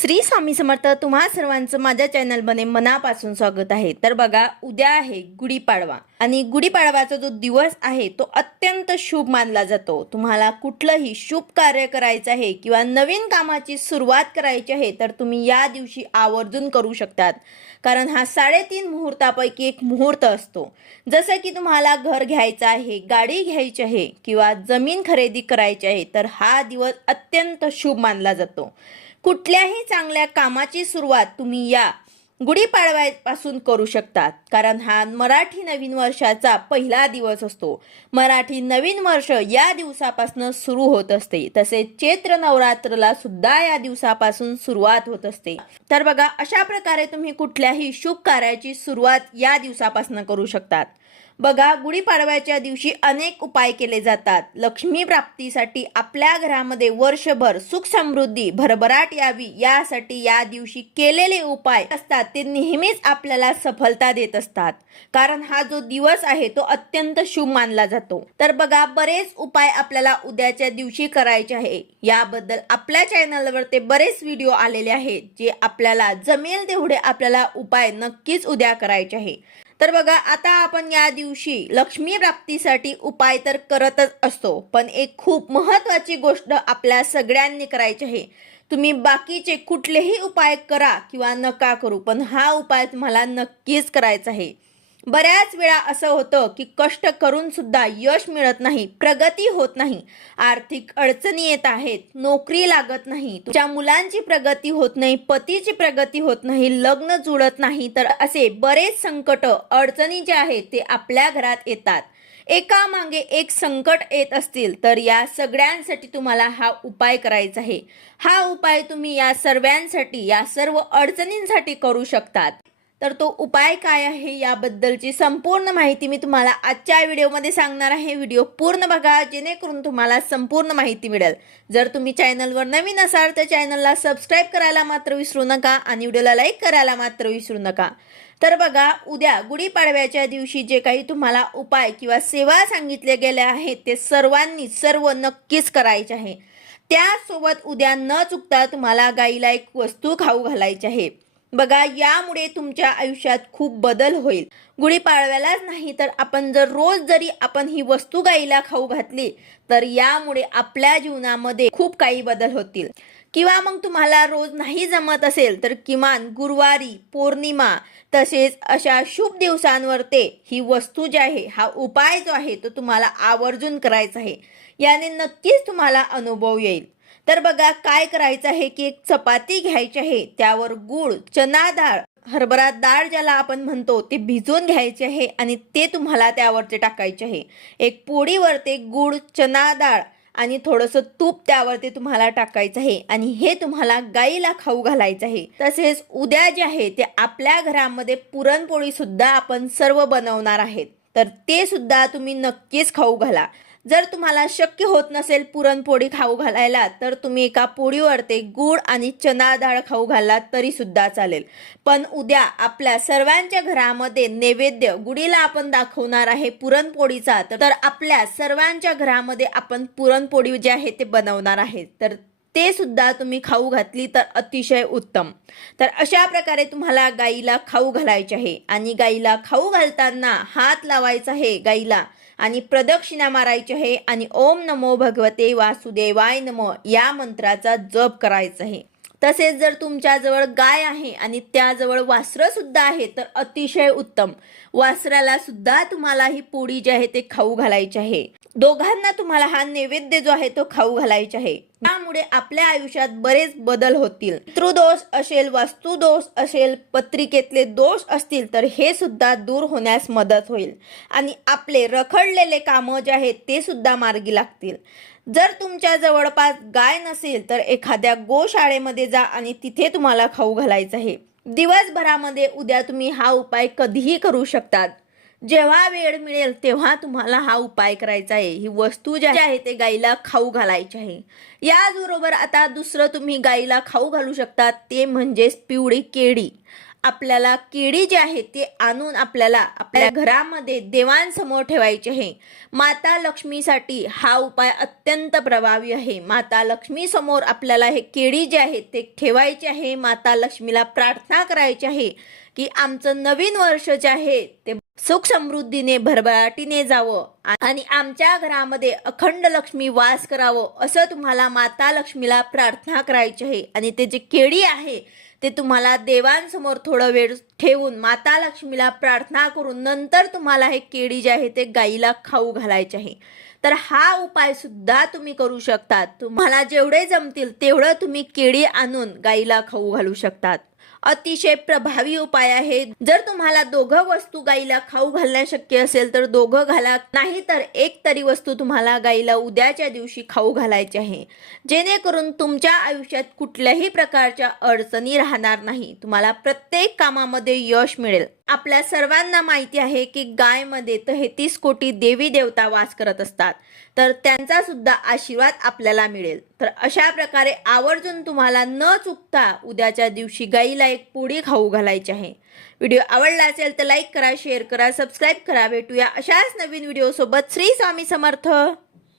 श्री स्वामी समर्थ तुम्हा सर्वांचं माझ्या चॅनलमध्ये मनापासून स्वागत आहे. तर बघा उद्या आहे गुढीपाडवा. आणि गुढीपाडवाचा जो दिवस आहे तो अत्यंत शुभ मानला जातो. तुम्हाला कुठलंही शुभ कार्य करायचं आहे किंवा नवीन कामाची सुरुवात करायची आहे तर तुम्ही या दिवशी आवर्जून करू शकतात. कारण हा साडेतीन मुहूर्तापैकी एक मुहूर्त असतो. जसं की तुम्हाला घर घ्यायचं आहे गाडी घ्यायची आहे किंवा जमीन खरेदी करायची आहे तर हा दिवस अत्यंत शुभ मानला जातो. कुठल्याही चांगल्या कामाची सुरुवात तुम्ही या गुढीपाडव्यापासून करू शकतात. कारण हा मराठी नवीन वर्षाचा पहिला दिवस असतो. मराठी नवीन वर्ष या दिवसापासून सुरू होत असते. तसेच चैत्र नवरात्रला सुद्धा या दिवसापासून सुरुवात होत असते. तर बघा अशा प्रकारे तुम्ही कुठल्याही शुभ कार्याची सुरुवात या दिवसापासून करू शकतात. बघा गुढीपाडव्याच्या दिवशी अनेक उपाय केले जातात. लक्ष्मी प्राप्तीसाठी आपल्या घरामध्ये वर्षभर सुख समृद्धी भरभराट यावी यासाठी या दिवशी केलेले उपाय असतात ते नेहमीच आपल्याला सफलता देत असतात. कारण हा जो दिवस आहे तो अत्यंत शुभ मानला जातो. तर बघा बरेच उपाय आपल्याला उद्याच्या दिवशी करायचे आहे. याबद्दल आपल्या चॅनलवर ते बरेच व्हिडिओ आलेले आहेत जे आपल्याला जमेल तेवढे आपल्याला उपाय नक्कीच उद्या करायचे आहे. तर बघा आता आपण या दिवशी लक्ष्मी प्राप्तीसाठी उपाय तर करतच असतो पण एक खूप महत्वाची गोष्ट आपल्या सगळ्यांनी करायची आहे. तुम्ही बाकीचे कुठलेही उपाय करा किंवा नका करू पण हा उपाय तुम्हाला नक्कीच करायचा आहे. बऱ्याच वेळा असं होतं की कष्ट करून सुद्धा यश मिळत नाही प्रगती होत नाही आर्थिक अडचणी येत आहेत नोकरी लागत नाही तुमच्या मुलांची प्रगती होत नाही पतीची प्रगती होत नाही लग्न जुळत नाही तर असे बरेच संकट अडचणी जे आहेत ते आपल्या घरात येतात. एका मागे एक संकट येत असतील तर या सगळ्यांसाठी तुम्हाला हा उपाय करायचा आहे. हा उपाय तुम्ही या सर्वांसाठी या सर्व अडचणींसाठी करू शकतात. तर तो उपाय काय आहे याबद्दलची संपूर्ण माहिती मी तुम्हाला आजच्या व्हिडिओमध्ये सांगणार आहे. व्हिडिओ पूर्ण बघा जेणेकरून तुम्हाला संपूर्ण माहिती मिळेल. जर तुम्ही चॅनलवर नवीन असाल तर चॅनलला सबस्क्राईब करायला मात्र विसरू नका आणि व्हिडिओला लाईक करायला मात्र विसरू नका. तर बघा उद्या गुढीपाडव्याच्या दिवशी जे काही तुम्हाला उपाय किंवा सेवा सांगितले गेले आहेत ते सर्वांनी सर्व नक्कीच करायचे आहे. त्यासोबत उद्या न चुकता तुम्हाला गाईला एक वस्तू खाऊ घालायची आहे. बघा यामुळे तुमच्या आयुष्यात खूप बदल होईल. गुढीपाडव्यालाच नाही तर आपण जर रोज जरी आपण ही वस्तू गाईला खाऊ घातली तर यामुळे आपल्या जीवनामध्ये खूप काही बदल होतील. किंवा मग तुम्हाला रोज नाही जमत असेल तर किमान गुरुवारी पौर्णिमा तसेच अशा शुभ दिवसांवर ते ही वस्तू जी आहे हा उपाय जो आहे तो तुम्हाला आवर्जून करायचा आहे. याने नक्कीच तुम्हाला अनुभव येईल. तर बघा काय करायचं आहे की एक चपाती घ्यायची आहे त्यावर गुळ चना डाळ हरभरा डाळ ज्याला आपण म्हणतो ते भिजवून घ्यायचे आहे आणि ते तुम्हाला त्यावरती टाकायचे आहे. एक पोळीवर ते गुळ चना डाळ आणि थोडंसं तूप त्यावरती तुम्हाला टाकायचं आहे आणि हे तुम्हाला गाईला खाऊ घालायचं आहे. तसेच उद्या जे आहे ते आपल्या घरामध्ये पुरणपोळी सुद्धा आपण सर्व बनवणार आहेत. तर ते सुद्धा तुम्ही नक्कीच खाऊ घाला. जर तुम्हाला शक्य होत नसेल पुरणपोळी खाऊ घालायला तर तुम्ही एका पोळीवरती गूळ आणि चना डाळ खाऊ घाला तरी सुद्धा चालेल. पण उद्या आपल्या सर्वांच्या घरामध्ये नैवेद्य गुढीला आपण दाखवणार आहे पुरणपोळीचा तर आपल्या सर्वांच्या घरामध्ये आपण पुरणपोळी जे आहे ते बनवणार आहे. तर ते सुद्धा तुम्ही खाऊ घातली तर अतिशय उत्तम. तर अशा प्रकारे तुम्हाला गाईला खाऊ घालायचे आहे. आणि गाईला खाऊ घालताना हात लावायचा आहे गाईला. आणि प्रदक्षिणा मारायची आहे. आणि ओम नमो भगवते वासुदेवाय नम या मंत्राचा जप करायचा आहे. तसेच जर तुमच्याजवळ गाय आहे आणि त्याजवळ वासरं सुद्धा आहे तर अतिशय उत्तम. वासराला सुद्धा तुम्हाला ही पोळी जी आहे ते खाऊ घालायची आहे. दोघांना तुम्हाला हा नैवेद्य जो आहे तो खाऊ घालायचा आहे. त्यामुळे आपल्या आयुष्यात बरेच बदल होतील. पितृदोष असेल वास्तुदोष असेल पत्रिकेतले दोष असतील तर हे सुद्धा दूर होण्यास मदत होईल. आणि आपले रखडलेले कामं जे आहेत ते सुद्धा मार्गी लागतील. जर तुमच्या जवळपास गाय नसेल तर एखाद्या गोशाळेमध्ये जा आणि तिथे तुम्हाला खाऊ घालायचं आहे. दिवसभरामध्ये उद्या तुम्ही हा उपाय कधीही करू शकतात. जेव्हा वेळ मिळेल तेव्हा तुम्हाला हा उपाय करायचा आहे. ही वस्तू जी आहे ते गाईला खाऊ घालायची आहे. याचबरोबर आता दुसरं तुम्ही गाईला खाऊ घालू शकतात ते म्हणजेच पिवळी केळी. आपल्याला केळी जी आहे ते आणून आपल्याला आपल्या घरामध्ये देवांसमोर ठेवायचे आहे. माता लक्ष्मीसाठी हा उपाय अत्यंत प्रभावी आहे. माता लक्ष्मी समोर आपल्याला हे केळी जे आहे ते ठेवायचे आहे. माता लक्ष्मीला प्रार्थना करायची आहे की आमचं नवीन वर्ष जे आहे ते सुख समृद्धीने भरभराटीने जावं आणि आमच्या घरामध्ये अखंड लक्ष्मी वास करावं असं तुम्हाला माता लक्ष्मीला प्रार्थना करायची आहे. आणि ते जे केळी आहे ते तुम्हाला देवांसमोर थोडं वेळ ठेवून माता लक्ष्मीला प्रार्थना करून नंतर तुम्हाला हे केळी जे आहे ते गाईला खाऊ घालायचे आहे. तर हा उपाय सुद्धा तुम्ही करू शकतात. तुम्हाला जेवढे जमतील तेवढं तुम्ही केळी आणून गाईला खाऊ घालू शकतात. अतिशय प्रभावी उपाय आहे जर तुम्हाला दोघं वस्तू गाईला खाऊ घालणं शक्य असेल तर दोघं घाला. नाही तर एक तरी वस्तू तुम्हाला गाईला उद्याच्या दिवशी खाऊ घालायची आहे. जेणेकरून तुमच्या आयुष्यात कुठल्याही प्रकारच्या अडचणी राहणार नाही. तुम्हाला प्रत्येक कामामध्ये यश मिळेल. आपल्या सर्वांना माहिती आहे की गायमध्ये तेहतीस कोटी देवी देवता वास करत असतात. तर त्यांचा सुद्धा आशीर्वाद आपल्याला मिळेल. तर अशा प्रकारे आवर्जून तुम्हाला न चुकता उद्याच्या दिवशी गाईला एक पोळी खाऊ घालायची आहे. व्हिडिओ आवडला असेल तर लाईक करा शेअर करा सबस्क्राईब करा. भेटूया अशाच नवीन व्हिडिओसोबत. श्री स्वामी समर्थ.